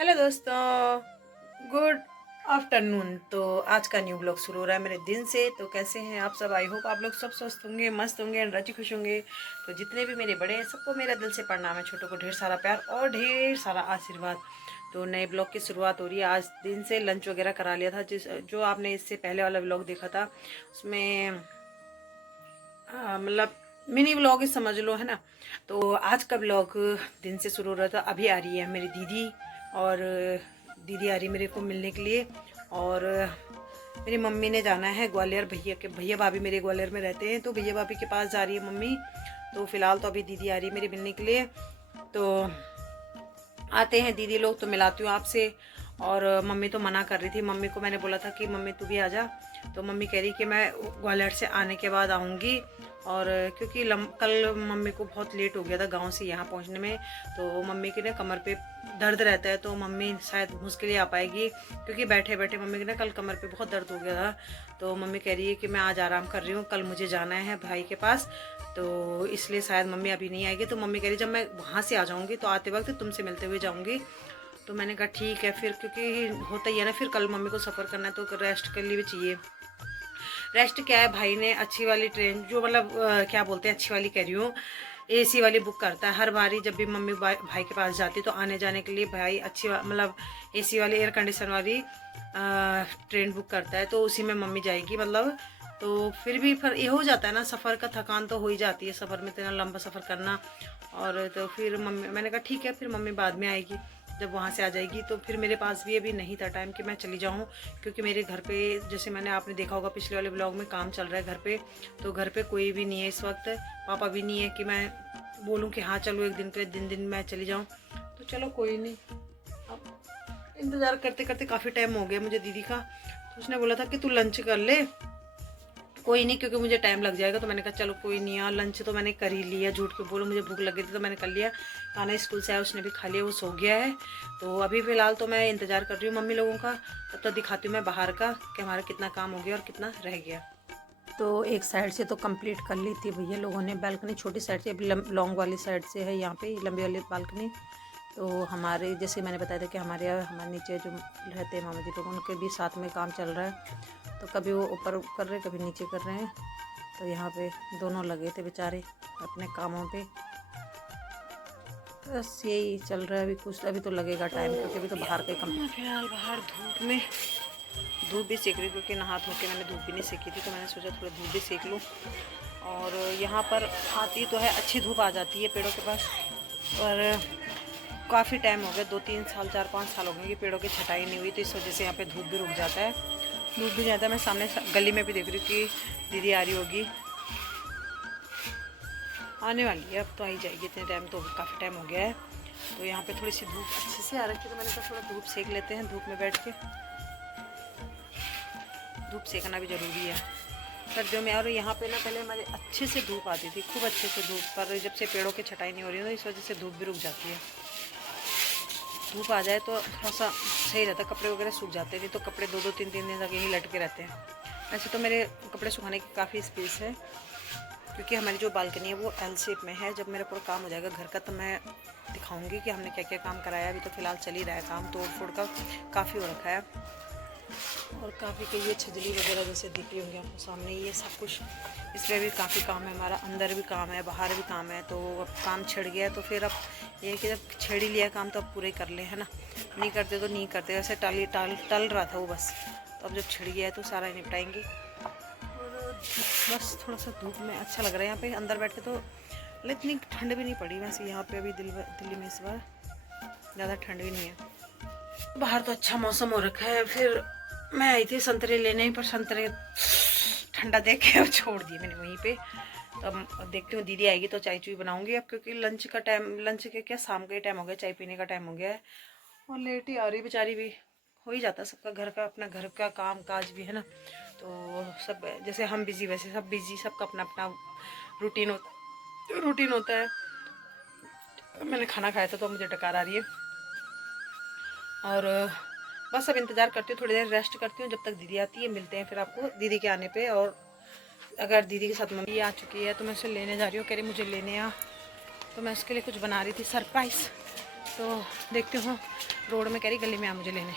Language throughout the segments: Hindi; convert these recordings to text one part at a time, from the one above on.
हेलो दोस्तों, गुड आफ्टरनून। तो आज का न्यू ब्लॉग शुरू हो रहा है मेरे दिन से। तो कैसे हैं आप सब? आई होप आप लोग सब स्वस्थ होंगे, मस्त होंगे एंड राजी खुश होंगे। तो जितने भी मेरे बड़े हैं सबको मेरा दिल से प्रणाम है, छोटों को ढेर सारा प्यार और ढेर सारा आशीर्वाद। तो नए ब्लॉग की शुरुआत हो रही है आज दिन से। लंच वगैरह करा लिया था, जो आपने इससे पहले वाला ब्लॉग देखा था उसमें मतलब मिनी व्लॉग ही समझ लो, है ना। तो आज का व्लॉग दिन से शुरू हो रहा था। अभी आ रही है मेरी दीदी, और दीदी आ रही है मेरे को मिलने के लिए। और मेरी मम्मी ने जाना है ग्वालियर, भैया भाभी मेरे ग्वालियर में रहते हैं, तो भैया भाभी के पास जा रही है मम्मी। तो फिलहाल तो अभी दीदी आ रही है मेरे मिलने के लिए। तो आते हैं दीदी लोग तो मिलाती हूँ आपसे। और मम्मी तो मना कर रही थी, मम्मी को मैंने बोला था कि मम्मी तू भी आ जा। तो मम्मी कह रही कि मैं ग्वालियर से आने के बाद आऊँगी। और क्योंकि कल मम्मी को बहुत लेट हो गया था गांव से यहाँ पहुँचने में, तो मम्मी के ना कमर पे दर्द रहता है, तो मम्मी शायद मुश्किल ही आ पाएगी, क्योंकि बैठे बैठे मम्मी के ना कल कमर पे बहुत दर्द हो गया था। तो मम्मी कह रही है कि मैं आज आराम कर रही हूँ, कल मुझे जाना है भाई के पास, तो इसलिए शायद मम्मी अभी नहीं आएगी। तो मम्मी कह रही जब मैं वहाँ से आ जाऊँगी तो आते वक्त तुमसे मिलते हुए जाऊँगी। तो मैंने कहा ठीक है फिर, क्योंकि होता ही है ना, फिर कल मम्मी को सफ़र करना है तो रेस्ट के लिए भी चाहिए। रेस्ट क्या है, भाई ने अच्छी वाली ट्रेन जो मतलब क्या बोलते हैं, अच्छी वाली कह रही हूँ, एसी वाली बुक करता है हर बारी। जब भी मम्मी भाई के पास जाती तो आने जाने के लिए भाई अच्छी मतलब एसी वाली एयर कंडीशन वाली ट्रेन बुक करता है, तो उसी में मम्मी जाएगी मतलब। तो फिर भी फिर ये हो जाता है ना, सफ़र का थकान तो हो ही जाती है, सफ़र में इतना लंबा सफ़र करना। और तो फिर मम्मी, मैंने कहा ठीक है फिर मम्मी बाद में आएगी जब वहाँ से आ जाएगी। तो फिर मेरे पास भी अभी नहीं था टाइम कि मैं चली जाऊँ, क्योंकि मेरे घर पे जैसे मैंने आपने देखा होगा पिछले वाले ब्लॉग में, काम चल रहा है घर पे। तो घर पे कोई भी नहीं है इस वक्त, पापा भी नहीं है कि मैं बोलूँ कि हाँ चलो एक दिन के दिन मैं चली जाऊँ। तो चलो कोई नहीं, अब इंतज़ार करते करते काफ़ी टाइम हो गया मुझे दीदी का। तो उसने बोला था कि तू लंच कर ले, कोई नहीं क्योंकि मुझे टाइम लग जाएगा। तो मैंने कहा चलो कोई नहीं यार, लंच तो मैंने कर ही लिया, झूठ क्यों बोलूँ, मुझे भूख लगी थी तो मैंने कर लिया। खाना स्कूल से आया उसने भी खा लिया, वो सो गया है। तो अभी फ़िलहाल तो मैं इंतज़ार कर रही हूँ मम्मी लोगों का। तब तक दिखाती हूँ मैं बाहर का कि हमारा कितना काम हो गया और कितना रह गया। तो एक साइड से तो कंप्लीट कर ली थी भैया लोगों ने बालकनी, छोटी साइड से, लॉन्ग वाली साइड से है यहाँ पे लंबी वाली बालकनी। तो हमारे जैसे मैंने बताया था कि हमारे नीचे जो रहते हैं मामा जी लोग, उनके भी साथ में काम चल रहा है। तो कभी वो ऊपर कर रहे हैं कभी नीचे कर रहे हैं। तो यहाँ पे दोनों लगे थे बेचारे अपने कामों पे। बस यही चल रहा है अभी, कुछ अभी तो लगेगा टाइम, क्योंकि अभी तो बाहर का ही कम। फिलहाल बाहर धूप में धूप भी सेक रही, क्योंकि नहा धो के मैंने धूप भी नहीं सेकी थी, तो मैंने सोचा थोड़ा धूप भी सेक लूँ। और यहाँ पर आती तो है, अच्छी धूप आ जाती है पेड़ों के पास, पर काफ़ी टाइम हो गया, 2-3 साल 4-5 साल हो गए कि पेड़ों की छटाई नहीं हुई, तो इस वजह से यहाँ पे धूप भी रुक जाता है, धूप भी ज़्यादा। मैं सामने गली में भी देख रही हूँ कि दीदी आ रही होगी, आने वाली है, अब तो आ ही जाएगी, इतने टाइम तो काफ़ी टाइम हो गया है। तो यहाँ पे थोड़ी सी धूप अच्छे से आ रखी है, तो मैंने कहा थोड़ा धूप सेक लेते हैं, धूप में बैठ के धूप सेकना भी ज़रूरी है सर्दियों में। और यहाँ पे ना पहले हमारे अच्छे से धूप आती थी, खूब अच्छे से धूप, पर जब से पेड़ों की छटाई नहीं हो रही है तो इस वजह से धूप भी रुक जाती है। धूप आ जाए तो थोड़ा सा सही रहता है, कपड़े वगैरह सूख जाते हैं, नहीं तो कपड़े 2-2 3-3 दिन तक यहीं लटके रहते हैं। वैसे तो मेरे कपड़े सुखाने की काफ़ी स्पेस है, क्योंकि हमारी जो बालकनी है वो एल शेप में है। जब मेरा पूरा काम हो जाएगा घर का तो मैं दिखाऊंगी कि हमने क्या क्या काम कराया। अभी तो फ़िलहाल चल ही रहा है काम, तोड़ फोड़ का काफ़ी हो रखा है। और काफ़ी के ये छजली वगैरह जैसे दिख रही होंगी आपको सामने, ये सब कुछ इसमें भी काफ़ी काम है हमारा, अंदर भी काम है बाहर भी काम है। तो अब काम छिड़ गया है, तो फिर अब ये कि जब छिड़ ही लिया काम तो अब पूरे कर ले, है ना। नहीं करते तो नहीं करते, वैसे टल रहा था वो बस, तो अब जब छिड़ गया है तो सारा निपटाएंगे। और बस थोड़ा सा धूप में अच्छा लग रहा है यहाँ पे अंदर बैठ के, तो मतलब इतनी ठंड भी नहीं पड़ी वैसे यहाँ पे अभी दिल्ली में इस बार ज़्यादा ठंड भी नहीं है। बाहर तो अच्छा मौसम हो रखा है। फिर मैं आई थी संतरे लेने, पर संतरे ठंडा देख के अब छोड़ दिए मैंने वहीं पे। तो अब देखती हूँ दीदी आएगी तो चाय चुई बनाऊंगी अब, क्योंकि लंच का टाइम, लंच के क्या शाम का ही टाइम हो गया, चाय पीने का टाइम हो गया है। और लेट ही आ रही बेचारी भी, हो ही जाता है सबका घर का, अपना घर का काम काज भी, है ना। तो सब जैसे हम बिजी वैसे सब बिजी, सबका अपना अपना रूटीन होता है। मैंने खाना खाया था तो मुझे डकार आ रही है। और बस अब इंतज़ार करती हूँ, थोड़ी देर रेस्ट करती हूँ जब तक दीदी आती है। मिलते हैं फिर आपको दीदी के आने पे। और अगर दीदी के साथ मम्मी आ चुकी है तो मैं उसे लेने जा रही हूँ, कह रही मुझे लेने आ। तो मैं उसके लिए कुछ बना रही थी सरप्राइज़, तो देखती हूँ, रोड में कह रही गली में आ मुझे लेने,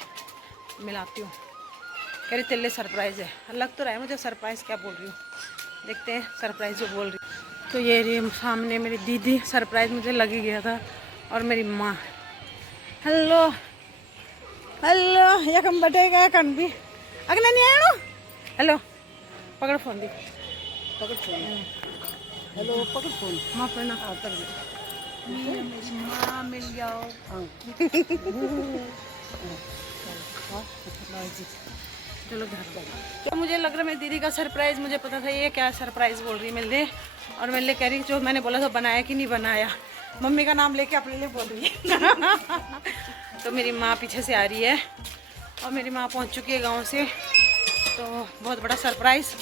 मिलाती हूँ। कह रही तेरे लिए सरप्राइज़ है। लग तो रहा है मुझे सरप्राइज़, क्या बोल रही हूँ देखते हैं सरप्राइज़ जो बोल रही। तो ये रही सामने मेरी दीदी, सरप्राइज़ मुझे लग ही गया था। और मेरी माँ, हेलो हेलो यकम बटेगा कन भी अगला नहीं आया। हेलो पकड़ फोन दी, पकड़ फोन। हेलो पकड़ फोन। माँ पढ़ना कर दे। माँ मिल जाओ। चलो घर पर। तो मुझे लग रहा है मेरी दीदी का सरप्राइज़, मुझे पता था ये क्या सरप्राइज़ बोल रही है मेरे लिए। और मेरे लिए कह रही जो मैंने बोला था बनाया कि नहीं बनाया, मम्मी का नाम लेके अपने लिए बोल रही है। तो मेरी माँ पीछे से आ रही है और मेरी माँ पहुँच चुकी है गाँव से। तो बहुत बड़ा सरप्राइज़,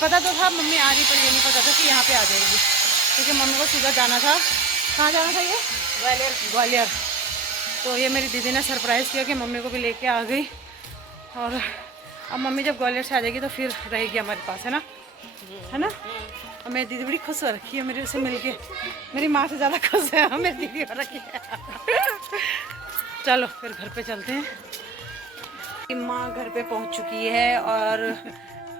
पता तो था मम्मी आ रही, पर ये नहीं पता था कि यहाँ पे आ जाएगी, क्योंकि मम्मी को सीधा जाना था। कहाँ जाना था ये? ग्वालियर। ग्वालियर। तो ये मेरी दीदी ने सरप्राइज़ किया कि मम्मी को भी लेके आ गई। और अब मम्मी जब ग्वालियर से आ जाएगी तो फिर रहेगी हमारे पास, है ना, है ना। और मेरी दीदी बड़ी खुश हो रखी है मेरे से मिलके, मेरी माँ से ज़्यादा खुश है मेरी दीदी हो रखी है। चलो फिर घर पे चलते हैं। माँ घर पे पहुँच चुकी है और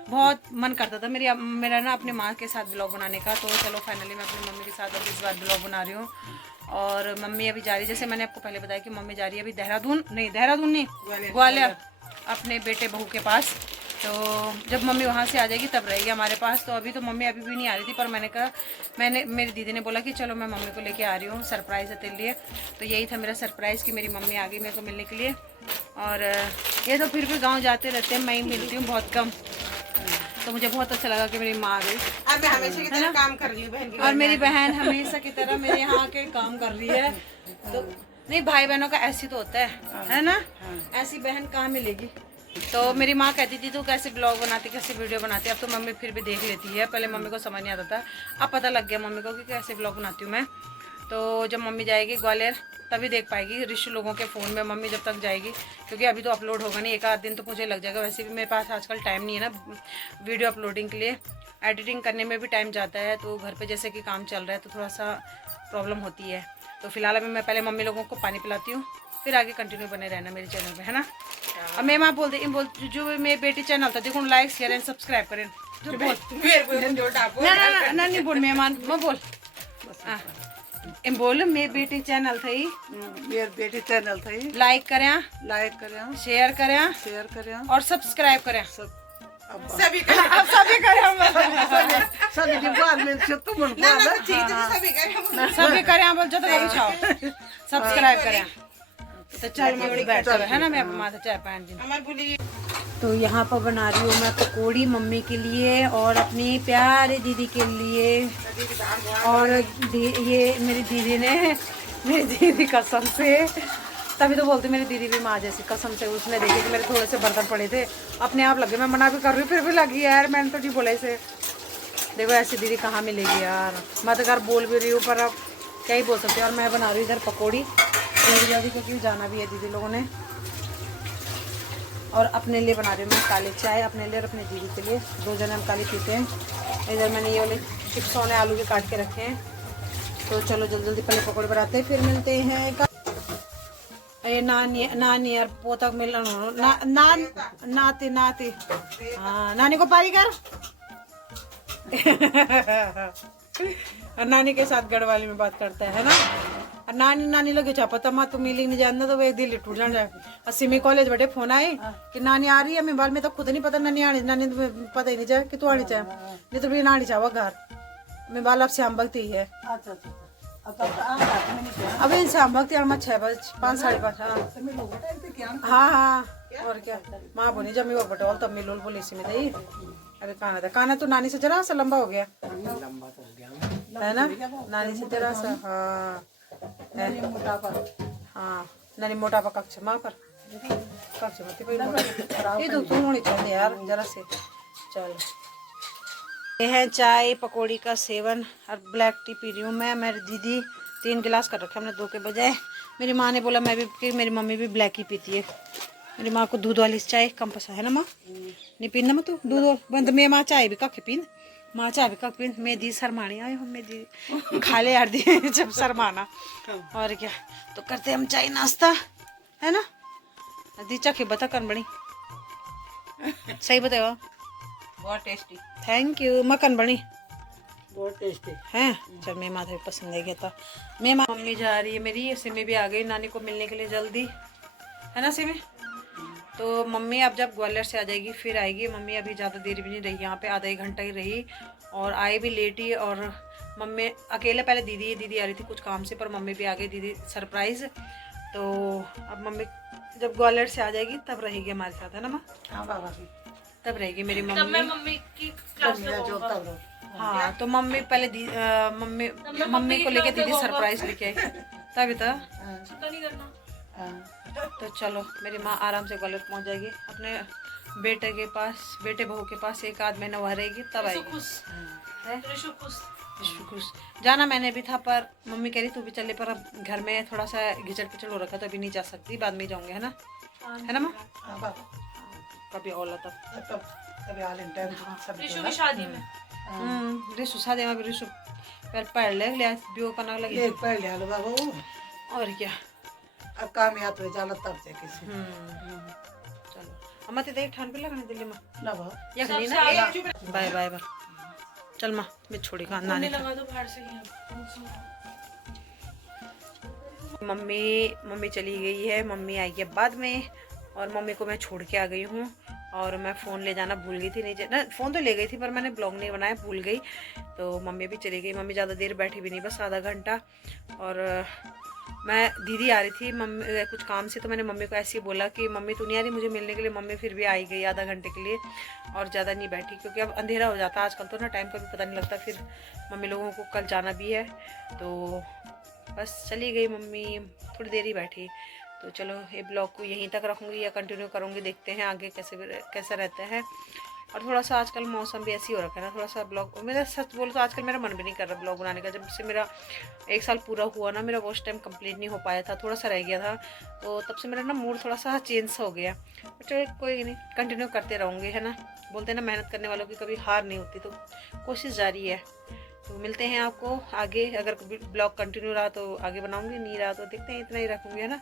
बहुत मन करता था मेरा ना अपने माँ के साथ ब्लॉग बनाने का। तो चलो फाइनली मैं अपनी मम्मी के साथ अब इस बार ब्लॉग बना रही हूँ। और मम्मी अभी जा रही है, जैसे मैंने आपको पहले बताया कि मम्मी जा रही है अभी देहरादून नहीं ग्वालियर अपने बेटे बहू के पास। तो जब मम्मी वहाँ से आ जाएगी तब रहेगी हमारे पास। तो अभी तो मम्मी अभी भी नहीं आ रही थी, पर मैंने कहा मेरी दीदी ने बोला कि चलो मैं मम्मी को लेके आ रही हूँ, सरप्राइज़ है तेरे लिए। तो यही था मेरा सरप्राइज़ कि मेरी मम्मी आ गई मेरे को मिलने के लिए। और ये तो फिर भी गाँव जाते रहते हैं, मैं ही मिलती हूँ बहुत कम। तो मुझे बहुत अच्छा लगा कि मेरी माँ आ गई। अब मैं हमेशा की तरह काम कर रही हूँ बहन की। और मेरी बहन हमेशा की तरह मेरे यहाँ के काम कर रही है। तो नहीं, भाई बहनों का ऐसी तो होता है ना, ऐसी बहन कहाँ मिलेगी। तो मेरी माँ कहती थी तू कैसे ब्लॉग बनाती, कैसे वीडियो बनाती। अब तो मम्मी फिर भी देख लेती है, पहले मम्मी को समझ नहीं आता था, अब पता लग गया मम्मी को कि कैसे ब्लॉग बनाती हूँ मैं। तो जब मम्मी जाएगी ग्वालियर तभी देख पाएगी रिश्ते लोगों के फ़ोन में मम्मी जब तक जाएगी, क्योंकि अभी तो अपलोड होगा नहीं, एक आध दिन तो मुझे लग जाएगा। वैसे भी मेरे पास आजकल टाइम नहीं है ना वीडियो अपलोडिंग के लिए, एडिटिंग करने में भी टाइम जाता है। तो घर पे जैसे कि काम चल रहा है तो थोड़ा सा प्रॉब्लम होती है। तो फिलहाल अभी मैं पहले मम्मी लोगों को पानी पिलाती हूँ, फिर आगे कंटिन्यू बने रहना मेरे चैनल पे, है ना। अब मैं माँ बोल जो मेरे बेटी चैनल था देखो, लाइक शेयर एंड सब्सक्राइब करें। जो बोल ना नहीं बोल मेहमान मैं बोल बोल मेरे बेटी चैनल थी, मेरे बेटी चैनल थी, लाइक करें शेयर करें और सब्सक्राइब करें। सभी करें बोल जो तो सब्सक्राइब करें। तो चल मैं बैठता है ना, मैं माता चाय पान जी। तो यहाँ पर बना रही हूँ मैं पकौड़ी मम्मी के लिए और अपनी प्यारी दीदी के लिए। और ये मेरी दीदी कसम से, तभी तो बोलती मेरी दीदी भी माँ जैसी, कसम से। उसने देखे कि मेरे थोड़े से बर्तन पड़े थे, अपने आप लगे, मैं मना भी कर रही हूँ फिर भी लगी यार, मैंने तो नहीं बोला इसे। देखो ऐसी दीदी कहाँ मिलेगी यार, मैं तो घर बोल भी रही हूँ पर अब क्या ही बोल सकते हैं। और मैं बना रही हूँ इधर पकौड़ी जल्दी जल्दी, क्योंकि जाना भी है दीदी लोगों ने। और अपने लिए बना रही हूँ मैं काली चाय, अपने लिए और अपनी दीदी के लिए, दो जने हम काली पीते हैं। इधर मैंने ये वाले चिप्स वाले आलू के काट के रखे हैं। तो चलो जल्दी जल्दी पहले पकौड़े बनाते हैं, फिर मिलते हैं। ये नानी यार पोतक मिलन नाती हाँ, नानी को पारी कर। और नानी के साथ गढ़वाली में बात करता है ना। और नानी लगे चाह पता माँ तुम मिली नहीं जानना तो वे दिल टूट जाए। सिमी कॉलेज बटे फोन आए कि नानी आ रही है, मैं बाल में तो खुद नहीं पता नानी आनी, नानी पता ही नहीं चाहे कि तू आनी चाहे, नहीं तो भी नानी चाह घर मैं बाल अब श्याम भक्ति है। अब इन शाम भक्ति 6 5 साढ़े 5। हाँ और क्या माँ बोनी जब मैं बटोल तब मैं लोल बोली इसी में थी। अरे काना तो नानी से जरा सा लंबा हो गया है ना, नानी से जरा सा। हाँ नानी मोटापा कक्ष माँ पर कक्ष ये तो तुम होनी चाहिए यार जरा से। चल ये है चाय पकौड़ी का सेवन और ब्लैक टी पी रही हूँ मैं। मेरी दीदी 3 गिलास कर रखे हमने 2 के बजाय। मेरी माँ ने बोला मैं भी कि मेरी मम्मी भी ब्लैक ही पीती है। मेरी माँ को दूध वाली चाय कम पसंद है ना माँ, नहीं पीना मैं तो दूध बंद में माँ चाय भी कखे पीन माँ चाबी का पिन मैं दी शर्मानी आई हूँ मैं दी खा ले यार दी जब शर्माना और क्या। तो करते हम चाय नाश्ता है ना दी चखे बता कर बनी सही बताओ बहुत टेस्टी। थैंक यू मक्खन बनी बहुत टेस्टी है। चल मैं माधवी पसंद है था मैं मम्मी जा रही है मेरी सिमी भी आ गई नानी को मिलने के लिए जल्दी है ना सिमी। तो मम्मी अब जब ग्वालियर से आ जाएगी फिर आएगी मम्मी। अभी ज़्यादा देर भी नहीं रही यहाँ पे आधा एक घंटा ही रही और आए भी लेट ही। और मम्मी अकेले पहले दीदी आ रही थी कुछ काम से पर मम्मी भी आ गई दीदी सरप्राइज़। तो अब मम्मी जब ग्वालियर से आ जाएगी तब रहेगी हमारे साथ है ना माँ। हाँ बाबा तब रहेगी मेरी तब मम्मी। मैं मम्मी की क्लास मेरा जो लगाऊंगा। तब हाँ तो मम्मी पहले मम्मी को लेके दीदी सरप्राइज लेके आई तभी तो। चिंता नहीं करना। तो चलो मेरी माँ आराम से ग्वालियर पहुँच जाएगी अपने बेटे के पास बेटे बहू के पास एक आध महीना वहाँ रहेगी तब आएगी खुश है। ऋषु खुश। खुश जाना मैंने भी था पर मम्मी कह रही तू भी चले पर अब घर में थोड़ा सा घिचड़ पिचड़ हो रखा तो अभी नहीं जा सकती बाद में जाऊंगे है ना। है ना माँ हाँ बाबा कभी और तब तब तभी हाल इन टाइम सब ऋषु की शादी में रिशु शादी में भी रिशु पहले पढ़ ले लिया बियो करना लगे एक पढ़ लिया लो बाबा वो और क्या। अब काम याद हो जाला तब से किसी चलो अम्मा ते देख ठंड पे लगने दिल्ली में ना बाबा या खनी ना बाय बाय बाय चल माँ मैं छोड़ी खा नानी लगा दो बाहर से ही। मम्मी चली गई है। मम्मी आई है बाद में और मम्मी को मैं छोड़ के आ गई हूँ। और मैं फ़ोन ले जाना भूल गई थी नीचे ना फ़ोन तो ले गई थी पर मैंने ब्लॉग नहीं बनाया भूल गई। तो मम्मी भी चली गई। मम्मी ज़्यादा देर बैठी भी नहीं बस आधा घंटा। और मैं दीदी आ रही थी मम्मी कुछ काम से तो मैंने मम्मी को ऐसे ही बोला कि मम्मी तू नहीं आ रही मुझे मिलने के लिए। मम्मी फिर भी आई गई आधा घंटे के लिए और ज़्यादा नहीं बैठी क्योंकि अब अंधेरा हो जाता है आजकल तो ना टाइम का भी पता नहीं लगता। फिर मम्मी लोगों को कल जाना भी है तो बस चली गई मम्मी थोड़ी देर ही बैठी। तो चलो ये ब्लॉग को यहीं तक रखूँगी या कंटिन्यू करूँगी देखते हैं आगे कैसे रहते हैं। और थोड़ा सा आजकल मौसम भी ऐसी हो रखा है ना थोड़ा सा ब्लॉग मेरा सच बोलो तो आजकल मेरा मन भी नहीं कर रहा ब्लॉग बनाने का। जब से मेरा 1 साल पूरा हुआ ना मेरा वॉच टाइम कंप्लीट नहीं हो पाया था थोड़ा सा रह गया था तो तब से मेरा ना मूड थोड़ा सा चेंज हो गया। चलो कोई नहीं कंटिन्यू करते रहूँगे है ना। बोलते हैं ना मेहनत करने वालों की कभी हार नहीं होती तो कोशिश जारी है। तो मिलते हैं आपको आगे। अगर ब्लॉग कंटिन्यू रहा तो आगे बनाऊँगी नहीं रहा तो देखते हैं इतना ही रखूँगी है ना।